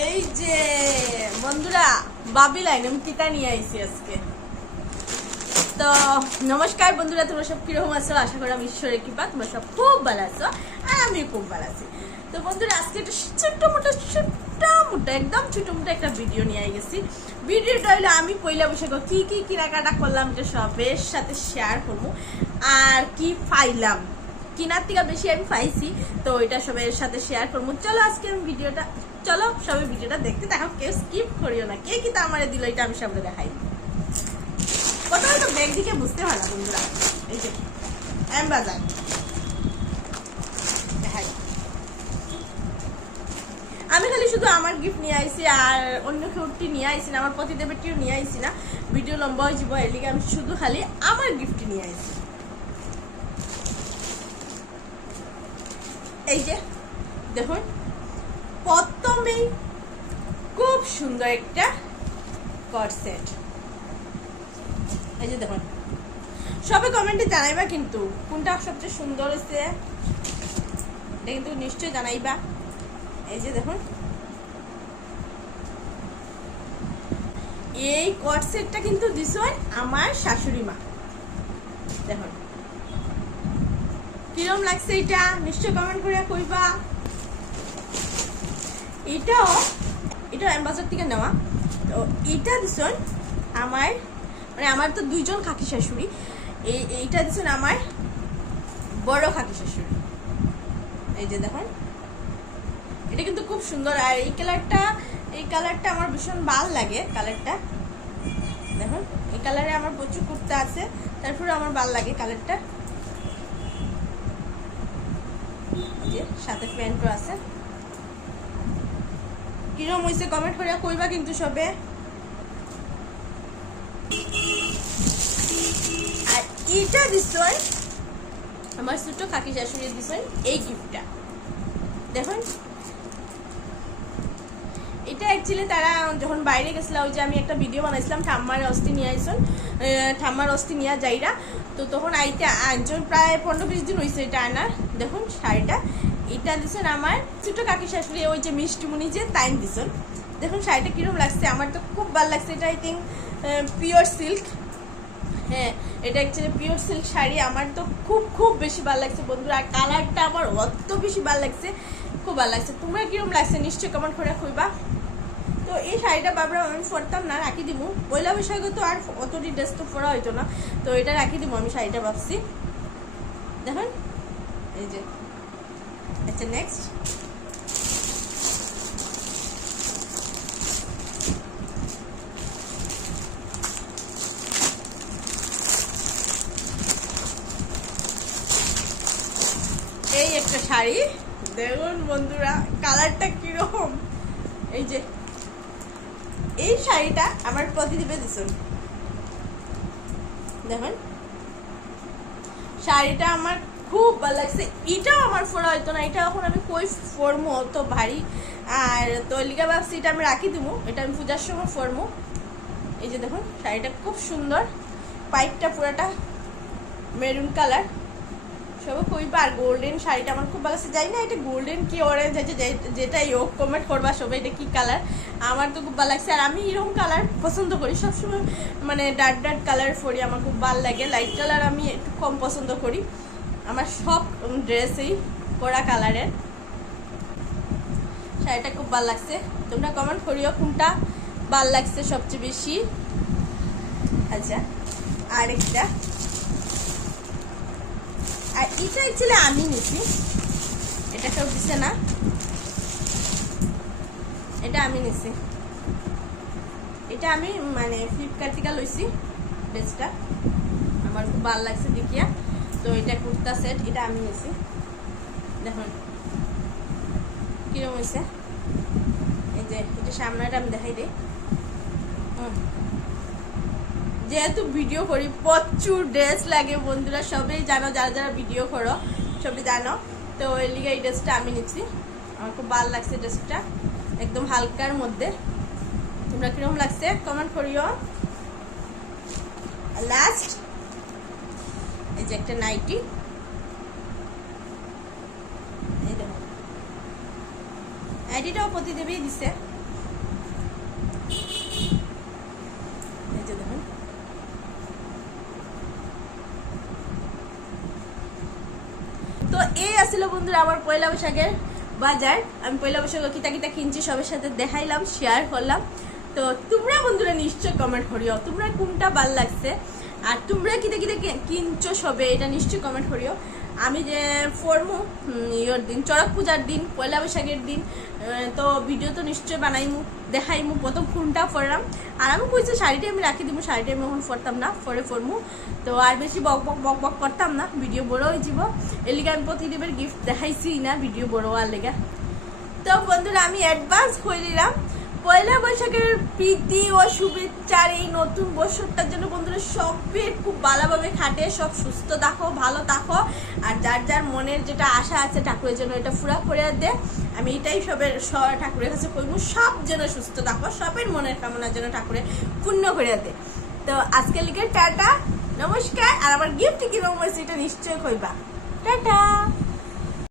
এই যে, বন্ধুরা, বাবি লাইন, আমি টিকা নিয়ে আইছি আজকে? তো, নমস্কার বন্ধুরা, তোমরা সব কীরকম আছো? আশা করি আমি ঈশ্বরের কৃপা তোমরা সব খুব ভালো আছো, আর আমি খুব ভালো আছি। তো বন্ধুরা, আজকে একটা ছোট্ট মোটা ছোট্ট মোটা, একদম ছোট মোটো একটা ভিডিও নিয়ে গেছি ভিডিওটা হলো আমি পয়লা বৈশাখ কি কি কেনাকাটা করলাম, এটা সবের সাথে শেয়ার করব। আর কি পাইলাম? কিনার থেকে বেশি আমি পাইছি, তো এটা সবের সাথে শেয়ার করব। চলো আজকে আমি ভিডিওটা চলো সবাই ভিডিওটা দেখতে দেখো কেউ স্কিপ করিও না। কে কি তা আমারে দিল, এটা আমি সবাই দেখাই। প্রথমে তো ব্যাগ দিকে বুঝতে পারলাম বন্ধুরা। এই যে এম বাজার দেখাই। আমি খালি শুধু আমার গিফট নিয়ে আইছি আর অন্য কেউটি নিয়ে আইছি না, আমার পতিদেবেরটিও নিয়ে আইছি না। ভিডিও লম্বা হয়ে যাব, এর লিগে আমি শুধু খালি আমার গিফটটি নিয়ে আইছি। এই যে, দেখুন। প্রথমেই খুব সুন্দর একটা কটসেট এই যে দেখুন সবে কমেন্টে জানাইবা কিন্তু কোনটা সবচেয়ে সুন্দর হয়েছে এটা কিন্তু নিশ্চয়ই জানাইবা। এই যে দেখুন, এই কট সেটটা কিন্তু দিছ আমার শাশুড়ি মা। দেখুন, কিরম লাগছে এটা? নিশ্চয় কমেন্ট করে কইবা। এটাও এটা অ্যাম্বাসার থেকে নেওয়া। তো এটা দিছন আমার মানে আমার তো দুইজন কাকি শাশুড়ি। এই, এইটা দিছন আমার বড় কাকি শাশুড়ি। এই যে দেখুন। এটা কিন্তু খুব সুন্দর। আর এই কালারটা এই কালারটা আমার ভীষণ ভালো লাগে কালারটা দেখুন, এই কালারে আমার প্রচুর কুর্তা আছে তারপরে আমার ভালো লাগে কালারটা সাথে প্যান্টও আছে। কিরম হয়েছে কমেন্ট করে কইবা কিন্তু সবে। আর এইটা দিছই, আমার ছোট কাকি শাশুড়ি এই গিফটটা দেখুন। এটা অ্যাকচুয়ালি তারা যখন বাইরে গেছিল, ওই যে আমি একটা ভিডিও বানাইছিলাম, ঠাম্মার অস্থি নিয়ে আইসন ঠাম্মার অস্থি নিয়ে যাইরা, তো তখন আইতে আনজন প্রায় পনেরো বিশ দিন হয়েছে এটা আনার। দেখুন শাড়িটা। এটা দিছেন আমার ছোট কাকি শাশুড়ি, ওই যে মিষ্টিমুনি যে, তাইন দিছেন। দেখুন, শাড়িটা কীরকম লাগছে, আমার তো খুব ভালো লাগছে। এটা আই থিঙ্ক পিওর সিল্ক হ্যাঁ এটা অ্যাকচুয়ালি পিওর সিল্ক শাড়ি, আমার তো খুব খুব বেশি ভালো লাগছে বন্ধুরা। আর কালারটা আমার অত বেশি ভালো লাগছে, খুব ভালো লাগছে। তোমরা কীরকম লাগছে, নিশ্চয়ই কমেন্ট করে কইবা তো এই শাড়িটা বাবরা, আমি পরতাম না, রাখি দিব পয়লা বৈশাখে তো আর অতটি ড্রেস তো পরা হইতো না। তো এটা রাখি দিব আমি শাড়িটা ভাবছি। দেখুন, এই যে। আচ্ছা নেক্সট এই একটা শাড়ি। দেখুন বন্ধুরা, কালারটা কীরকম। এই যে, এই শাড়িটা আমার প্রতিদিপে দিছেন দেখুন, শাড়িটা আমার খুব ভালো লাগছে। এটাও আমার ফোরা হইতো না। এটা এখন আমি কই ফরমো অত ভারী। আর তলিকা ভাবছি এটা আমি রাখি দিব এটা আমি পূজার সময় ফরমো এই যে দেখুন, শাড়িটা খুব সুন্দর। পাইপটা পুরাটা মেরুন কালার সবাই কইবা আর গোল্ডেন শাড়িটা আমার খুব ভালো লাগছে। জানি না এটা গোল্ডেন কি অরেঞ্জ আছে, যে- যেটাই হোক কমেন্ট করবা সবাই এটা কি কালার আমার তো খুব ভালো লাগছে। আর আমি এরকম কালার পছন্দ করি। সবসময় মানে ডার্ক ডার্ক কালার পরি। আমার খুব ভালো লাগে। লাইট কালার আমি একটু কম পছন্দ করি। আমার সব ড্রেসেই করা কালারের। শাড়িটা খুব ভালো লাগছে। তোমরা কমেন্ট করিও কোনটা ভালো লাগছে সবচেয়ে বেশি। আচ্ছা আরেকটা। আর এটা অ্যাকচুয়ালি আমি নিছি। এটা কেউ দিছে না। এটা আমি নিছি। এটা আমি মানে ফ্লিপকার্ট থেকে লইছি। ড্রেসটা। আমার খুব ভালো লাগছে দেখিয়া। তো এটা কুর্তা সেট এটা আমি নিছি। দেখুন, কিরম হয়েছে এই যে এটা সামনেটা আমি দেখাই দিই। যেহেতু ভিডিও করি, প্রচুর ড্রেস লাগে বন্ধুরা, সবাই জানো, যারা যারা ভিডিও করো, সবাই জানো। তো ওই লিগে এই ড্রেসটা আমি নিচ্ছি আমার খুব ভালো লাগছে ড্রেসটা একদম হালকার মধ্যে। তোমরা কীরকম লাগছে? কমেন্ট করিও। লাস্ট যে একটা নাইটি। নাইটিটাও প্রতিদেবী দিছে। তো এই আসছিল বন্ধুরা আমার পয়লা বৈশাখের বাজার। আমি পয়লা বৈশাখ কিতা কিতা কিনছি, সবার সাথে দেখাইলাম শেয়ার করলাম। তো তোমরা বন্ধুরা নিশ্চয় কমেন্ট করিও। তোমরা কোনটা ভালো লাগছে? আর তোমরা কিতা কিতা কি- কিনছো সবে? এটা নিশ্চয়ই কমেন্ট করিও। আমি যে ফরমু ইয়র দিন, চড়ক পূজার দিন, পয়লা বৈশাখের দিন তো ভিডিও তো নিশ্চয় বানাইমু, দেখাইমু, প্রথম ফোনটা পরলাম আর আমি কইছি শাড়িটা আমি রাখি দিব শাড়িটা আমি এখন পরতাম না, পরে ফরমু তো আর বেশি বক বক বক বক করতাম না ভিডিও বড় হয়ে যাব এলিগে আমি প্রতিদেবের গিফট দেখাইছি না ভিডিও বড় হওয়ার লেগে। তো বন্ধুরা, আমি অ্যাডভান্স হয়ে দিলাম পয়লা বৈশাখের প্রীতি ও শুভেচ্ছার এই নতুন বছরটার জন্য বন্ধুরা সবে খুব ভালোভাবে খাটে, সব সুস্থ থাকো, ভালো থাকো। আর যার যার মনের যেটা আশা আছে ঠাকুরের জন্য এটা ফুরা করে দে। আমি এটাই সবের সব ঠাকুরের কাছে কইবো, সব যেন সুস্থ থাকো, সবের মনের কামনা যেন ঠাকুরে পূর্ণ করে দে। তো আজকের লিখে টাটা, নমস্কার, আর আমার গিফট কি রকম এটা নিশ্চয় কইবা। টাটা!